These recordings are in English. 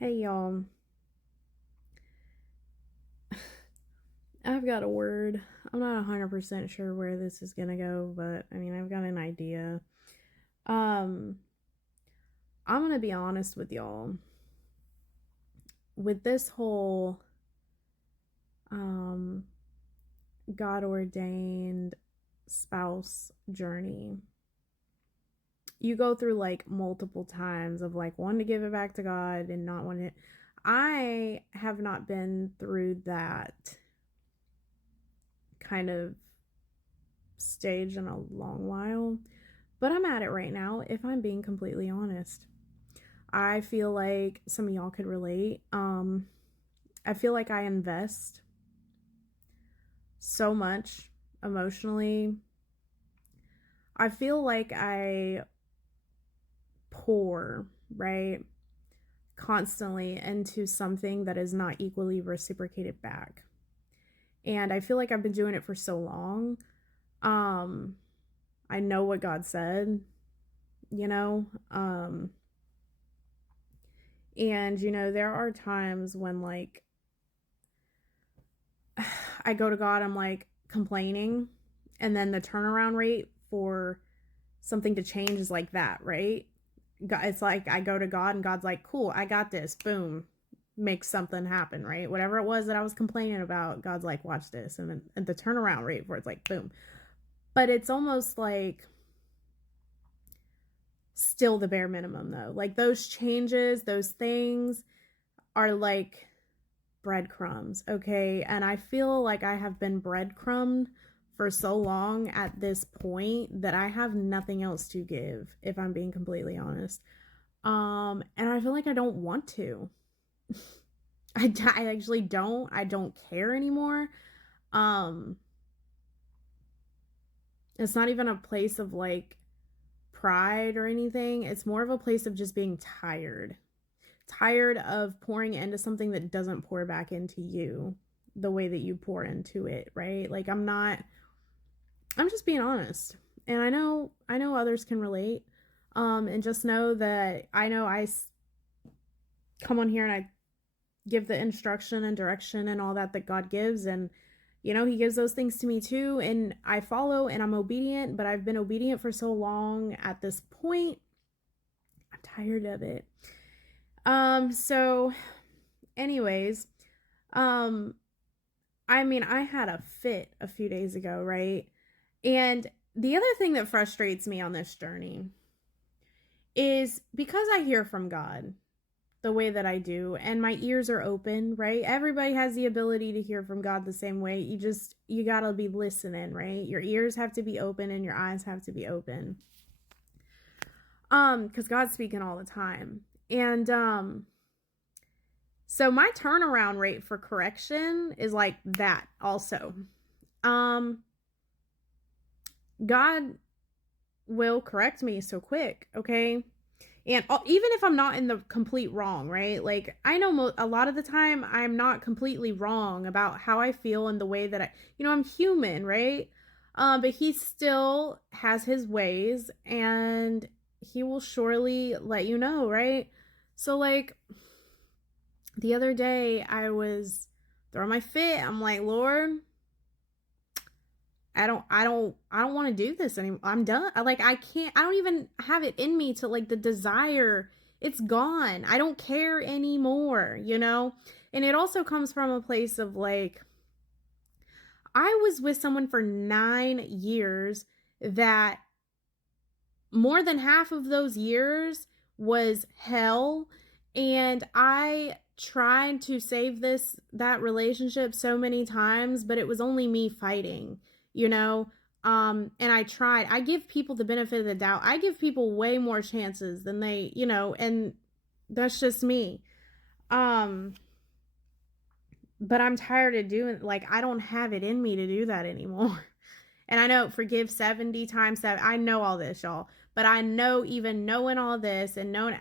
Hey y'all, I've got a word. I'm not 100% sure where this is gonna go, but I mean, I've got an idea. Um, I'm gonna be honest with y'all. With this whole um God ordained spouse journey, you go through like multiple times of like wanting to give it back to God and not wanting it. I have not been through that kind of stage in a long while. But I'm at it right now, if I'm being completely honest. I feel like some of y'all could relate. I feel like I invest so much emotionally. I feel like I pour, right, constantly into something that is not equally reciprocated back. And I feel like I've been doing it for so long. Um, I know what God said, you know. And there are times when like I go to God, I'm like complaining, and then the turnaround rate for something to change is like that, right? It's like I go to God and God's like, cool, I got this. Boom. Makes something happen, right? Whatever it was that I was complaining about, God's like, watch this. And then and the turnaround rate for it's like, boom. But it's almost like still the bare minimum, though. Like those changes, those things are like breadcrumbs, okay? And I feel like I have been breadcrumbed for so long at this point that I have nothing else to give, if I'm being completely honest. And I feel like I don't want to. I actually don't. I don't care anymore. Um, it's not even a place of like pride or anything. It's more of a place of just being tired of pouring into something that doesn't pour back into you the way that you pour into it, right? Like I'm just being honest. And I know others can relate. And just know that I know come on here and I give the instruction and direction and all that God gives, and he gives those things to me too, and I follow and I'm obedient, but I've been obedient for so long at this point. I'm tired of it. So anyways, um I mean, I had a fit a few days ago, right? And the other thing that frustrates me on this journey is because I hear from God the way that I do and my ears are open, right? Everybody has the ability to hear from God the same way. You got to be listening, right? Your ears have to be open and your eyes have to be open. Cuz God's speaking all the time. And so my turnaround rate for correction is like that also. Um God will correct me so quick, okay? And even if I'm not in the complete wrong, right? Like, I know a lot of the time I'm not completely wrong about how I feel and the way that I'm human, right? But he still has his ways and he will surely let you know, right? So, like, the other day I was throwing my fit. I'm like, Lord, I don't want to do this anymore. I'm done. I can't, I don't even have it in me to like the desire. It's gone. I don't care anymore. And it also comes from a place of like, I was with someone for 9 years that more than half of those years was hell. And I tried to save that relationship so many times, but it was only me fighting, you know? And I give people the benefit of the doubt. I give people way more chances than and that's just me. Um, but I'm tired of doing, like, I don't have it in me to do that anymore. And I know forgive 70 times 7. I know all this, y'all. But I know, even knowing all this and knowing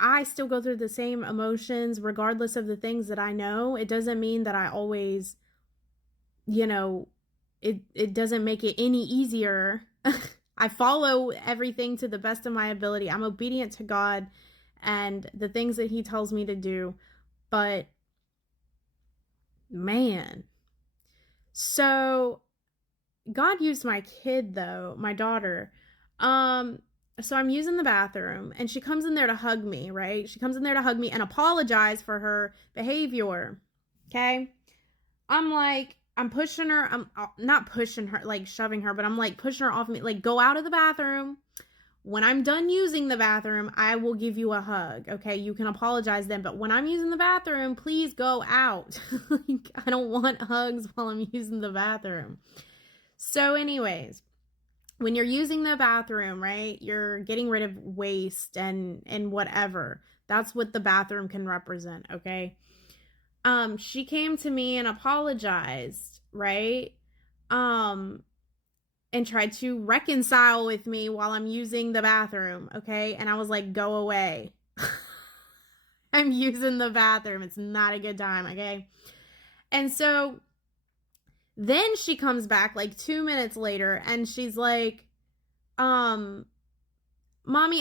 I still go through the same emotions regardless of the things that I know. It doesn't mean that I always, you know, it doesn't make it any easier. I follow everything to the best of my ability. I'm obedient to God. and the things that he tells me to do. But man, so God used my kid though, my daughter. So I'm using the bathroom and she comes in there to hug me, right? She comes in there to hug me and apologize for her behavior. Okay? I'm like, I'm pushing her. I'm not pushing her, like shoving her, but I'm like pushing her off me. Like, go out of the bathroom. When I'm done using the bathroom, I will give you a hug. Okay? You can apologize then, but when I'm using the bathroom, please go out. Like, I don't want hugs while I'm using the bathroom. So, anyways, when you're using the bathroom, right, you're getting rid of waste and whatever. That's what the bathroom can represent, okay? She came to me and apologized, right? And tried to reconcile with me while I'm using the bathroom, okay? And I was like, go away. I'm using the bathroom. It's not a good time, okay? And so then she comes back like 2 minutes later and she's like, Mommy,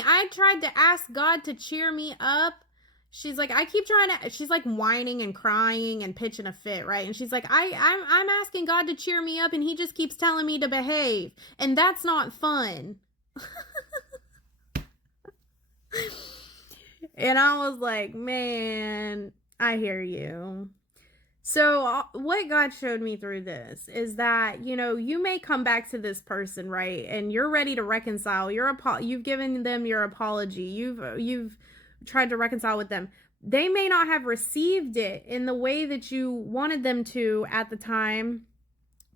I tried to ask God to cheer me up. She's like, I keep trying to, she's like whining and crying and pitching a fit, right? And she's like, I'm asking God to cheer me up and he just keeps telling me to behave. And that's not fun. And I was like, man, I hear you. So what God showed me through this is that, you know, you may come back to this person, right? And you're ready to reconcile. You've given them your apology. You've tried to reconcile with them. They may not have received it in the way that you wanted them to at the time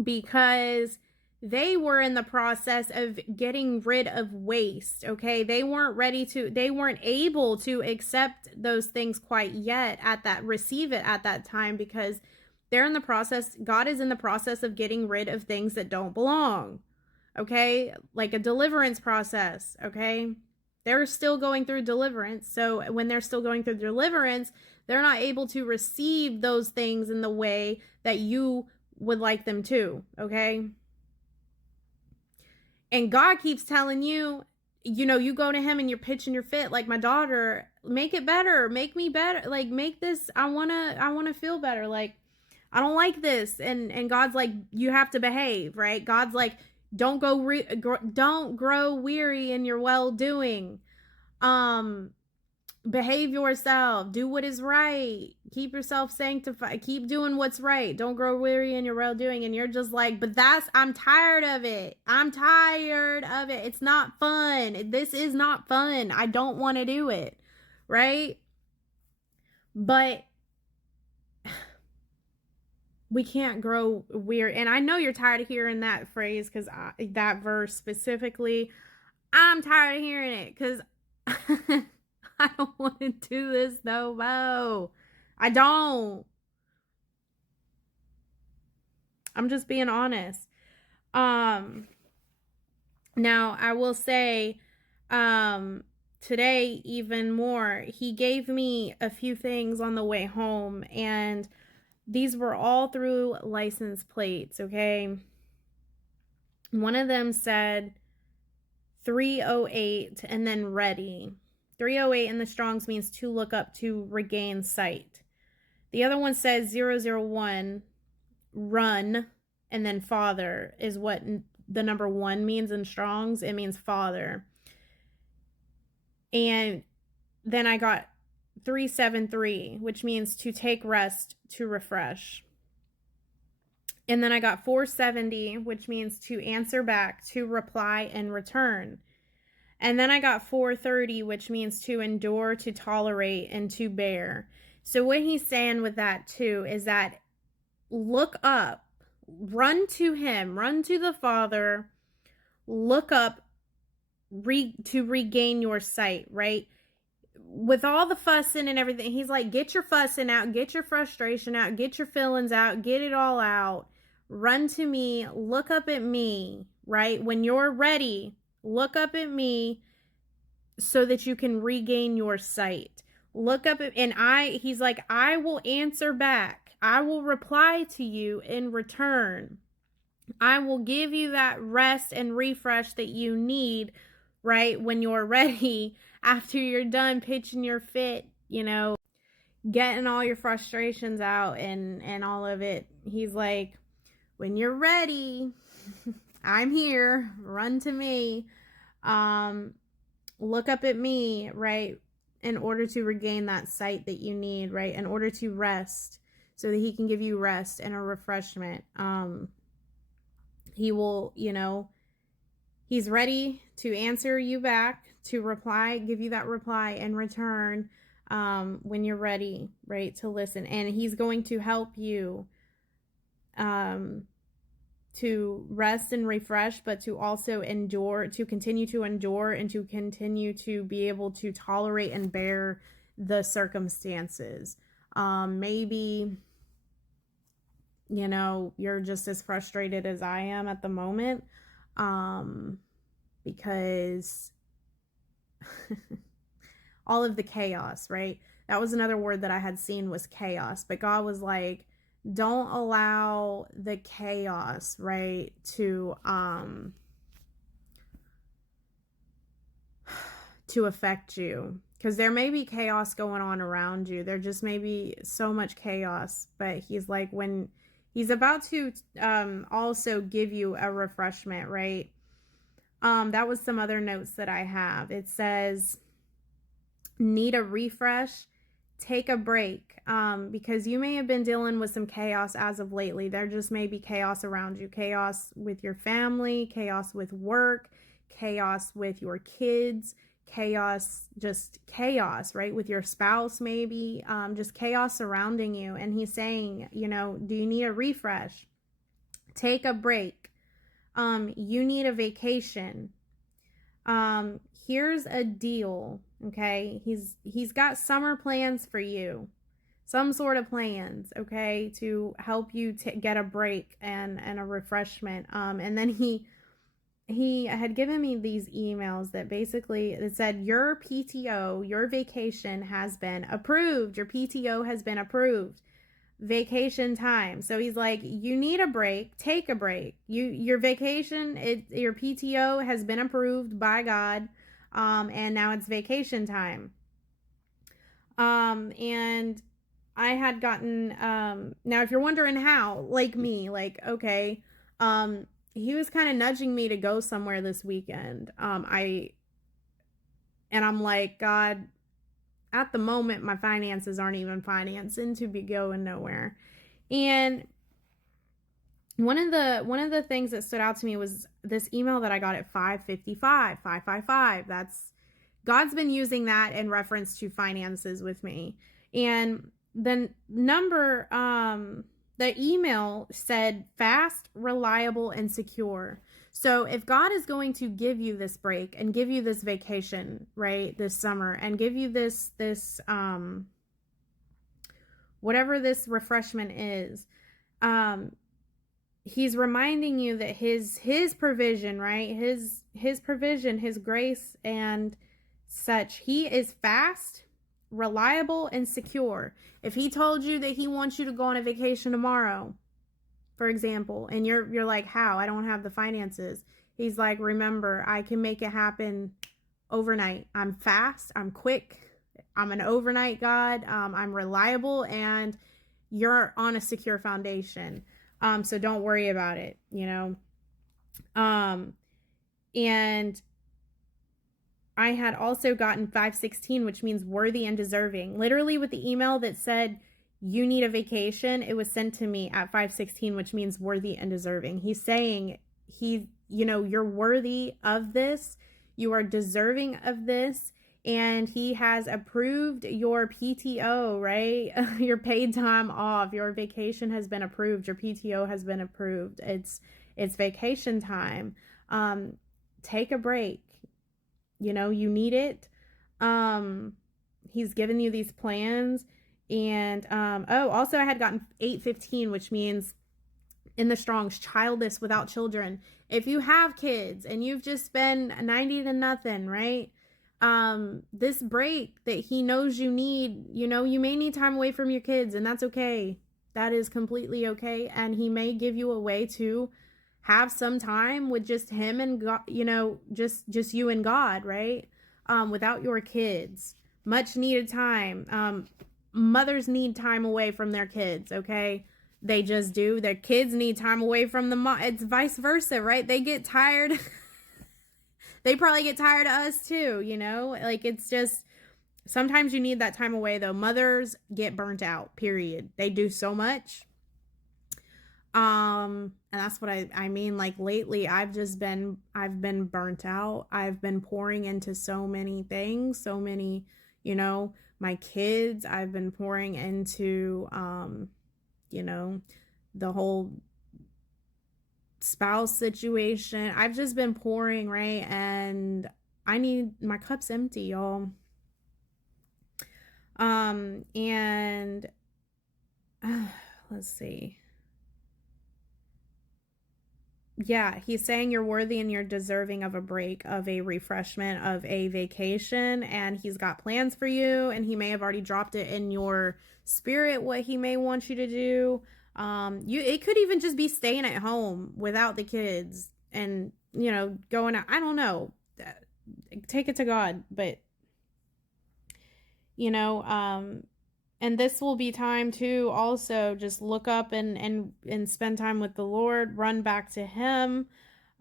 because they were in the process of getting rid of waste, okay? They weren't able to accept those things quite yet receive it at that time because they're in the process, God is in the process of getting rid of things that don't belong, okay? Like a deliverance process, okay? They're still going through deliverance. So when they're still going through deliverance, they're not able to receive those things in the way that you would like them to, okay? And God keeps telling you, you know, you go to him and you're pitching your fit like my daughter, make it better, make me better, like make this, I want to feel better, like I don't like this. And God's like, you have to behave, right? God's like, don't grow weary in your well-doing. Behave yourself, do what is right, keep yourself sanctified, keep doing what's right, don't grow weary in your well-doing. And you're just like, but I'm tired of it, it's not fun, this is not fun, I don't want to do it, right? But we can't grow weary. And I know you're tired of hearing that phrase, because that verse specifically, I'm tired of hearing it, because I don't want to do this no more. I don't. I'm just being honest. Now I will say, today even more, he gave me a few things on the way home, and these were all through license plates, okay? One of them said 308 and then ready. 308 in the Strongs means to look up, to regain sight. The other one says 001, run, and then father is what the number 1 means in Strongs. It means father. And then I got 373, which means to take rest, to refresh. And then I got 470, which means to answer back, to reply and return. And then I got 430, which means to endure, to tolerate, and to bear. So what he's saying with that too is that look up, run to him, run to the Father, look up to regain your sight, right? With all the fussing and everything, he's like, get your fussing out, get your frustration out, get your feelings out, get it all out. Run to me, look up at me, right? When you're ready, look up at me so that you can regain your sight. Look up at, and he's like, I will answer back. I will reply to you in return. I will give you that rest and refresh that you need right? When you're ready, after you're done pitching your fit, you know, getting all your frustrations out and all of it. He's like, when you're ready, I'm here. Run to me. Look up at me, right? In order to regain that sight that you need, right? In order to rest, so that he can give you rest and a refreshment. He will, you know, he's ready to answer you back, to reply, give you that reply in return, when you're ready, right, to listen. And he's going to help you to rest and refresh, but to also endure, to continue to endure, and to continue to be able to tolerate and bear the circumstances. Maybe, you know, you're just as frustrated as I am at the moment, because all of the chaos, right? That was another word that I had seen, was chaos. But God was like, don't allow the chaos, right, to affect you. Because there may be chaos going on around you. There just may be so much chaos. But he's like, when he's about to also give you a refreshment, right? That was some other notes that I have. It says, need a refresh, take a break, because you may have been dealing with some chaos as of lately. There just may be chaos around you, chaos with your family, chaos with work, chaos with your kids, chaos, just chaos, right, with your spouse, maybe, just chaos surrounding you. And he's saying, you know, do you need a refresh? Take a break. You need a vacation. Here's a deal. Okay, he's got summer plans for you, some sort of plans, okay, to help you get a break and a refreshment. And then he had given me these emails that basically, it said, your PTO, your vacation has been approved. Your PTO has been approved. Vacation time. So he's like, you need a break, take a break. Your vacation, your PTO has been approved by God. And now it's vacation time. And I had gotten, now if you're wondering how, like me, like, okay, he was kind of nudging me to go somewhere this weekend. And I'm like, God, at the moment, my finances aren't even financing to be going nowhere. And one of the things that stood out to me was this email that I got at 555. That's, God's been using that in reference to finances with me. And the number, the email said fast, reliable, and secure. So if God is going to give you this break and give you this vacation, right, this summer, and give you this whatever this refreshment is, he's reminding you that his provision, right, his provision, his grace and such, he is fast, reliable, and secure. If he told you that he wants you to go on a vacation tomorrow, for example, and you're like, how? I don't have the finances. He's like, remember, I can make it happen overnight. I'm fast, I'm quick, I'm an overnight God, I'm reliable, and you're on a secure foundation. So don't worry about it, you know. And I had also gotten 516, which means worthy and deserving. Literally with the email that said you need a vacation, it was sent to me at 516, which means worthy and deserving. He's saying you know, you're worthy of this. You are deserving of this. And he has approved your PTO, right? Your paid time off. Your vacation has been approved. Your PTO has been approved. It's vacation time. Take a break. You know, you need it. He's given you these plans. And also I had gotten 815, which means in the Strong's, childless, without children. If you have kids and you've just been 90 to nothing, right? This break that he knows you need, you know, you may need time away from your kids, and that's okay. That is completely okay. And he may give you a way to have some time with just him and God, just you and God, right? Without your kids. Much needed time. Mothers need time away from their kids, okay? They just do. Their kids need time away from the mom. It's vice versa, right? They get tired. They probably get tired of us too, Like, it's just sometimes you need that time away, though. Mothers get burnt out, period. They do so much. And that's what I mean. Like, lately I've been burnt out. I've been pouring into so many things, so many, my kids. I've been pouring into you know, the whole spouse situation. I've just been pouring, right? And I need my cup's empty, y'all. And let's see. Yeah, he's saying you're worthy and you're deserving of a break, of a refreshment, of a vacation, and he's got plans for you, and he may have already dropped it in your spirit what he may want you to do. It could even just be staying at home without the kids and, going out. I don't know. Take it to God, but you know, and this will be time to also just look up and spend time with the Lord, run back to him,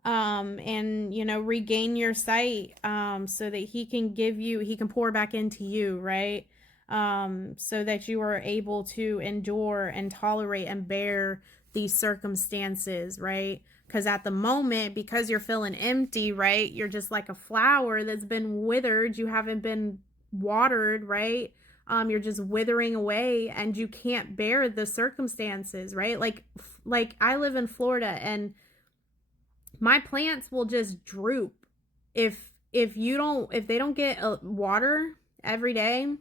and regain your sight, so that he can pour back into you, right? So that you are able to endure and tolerate and bear these circumstances, right? Because at the moment, because you're feeling empty, right, you're just like a flower that's been withered. You haven't been watered, right? You're just withering away, and you can't bear the circumstances, right? Like I live in Florida, and my plants will just droop if they don't get water every day.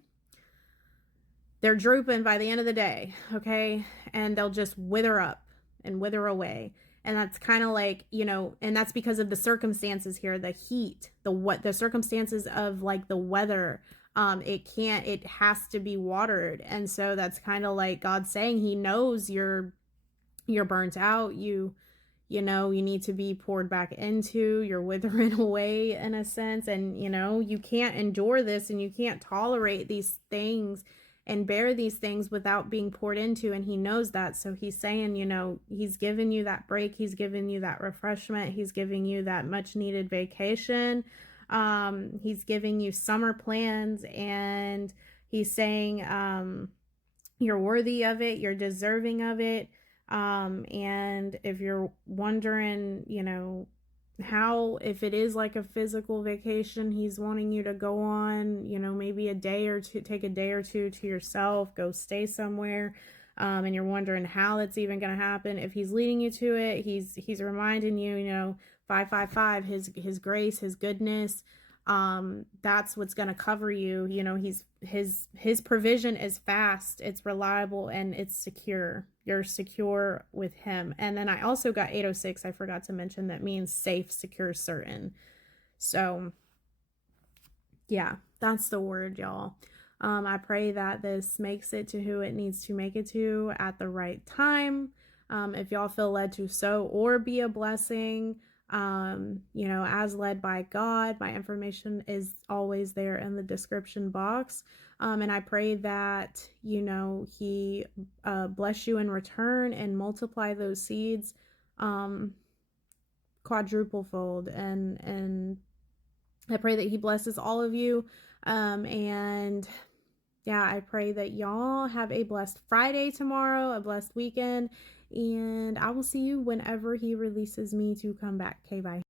They're drooping by the end of the day, okay? And they'll just wither up and wither away. And that's kind of like, and that's because of the circumstances here, the heat, the circumstances of like the weather. It has to be watered. And so that's kind of like God saying he knows you're burnt out. You need to be poured back into. You're withering away in a sense. And, you can't endure this, and you can't tolerate these things and bear these things without being poured into. And he knows that. So he's saying, he's giving you that break. He's giving you that refreshment. He's giving you that much needed vacation. He's giving you summer plans, and he's saying, you're worthy of it. You're deserving of it. And if you're wondering, if it is like a physical vacation he's wanting you to go on, maybe a day or two, take a day or two to yourself, go stay somewhere, and you're wondering how that's even going to happen, if he's leading you to it, he's reminding you, 555, his grace, his goodness, that's what's going to cover you. His provision is fast, it's reliable, and it's secure. You're secure with him. And then I also got 806. I forgot to mention that means safe, secure, certain. So yeah, that's the word, y'all. I pray that this makes it to who it needs to make it to at the right time. If y'all feel led to sow or be a blessing, as led by God, my information is always there in the description box. And I pray that, he bless you in return and multiply those seeds quadruple fold. And I pray that he blesses all of you. And yeah, I pray that y'all have a blessed Friday tomorrow, a blessed weekend, and I will see you whenever he releases me to come back. Okay, bye.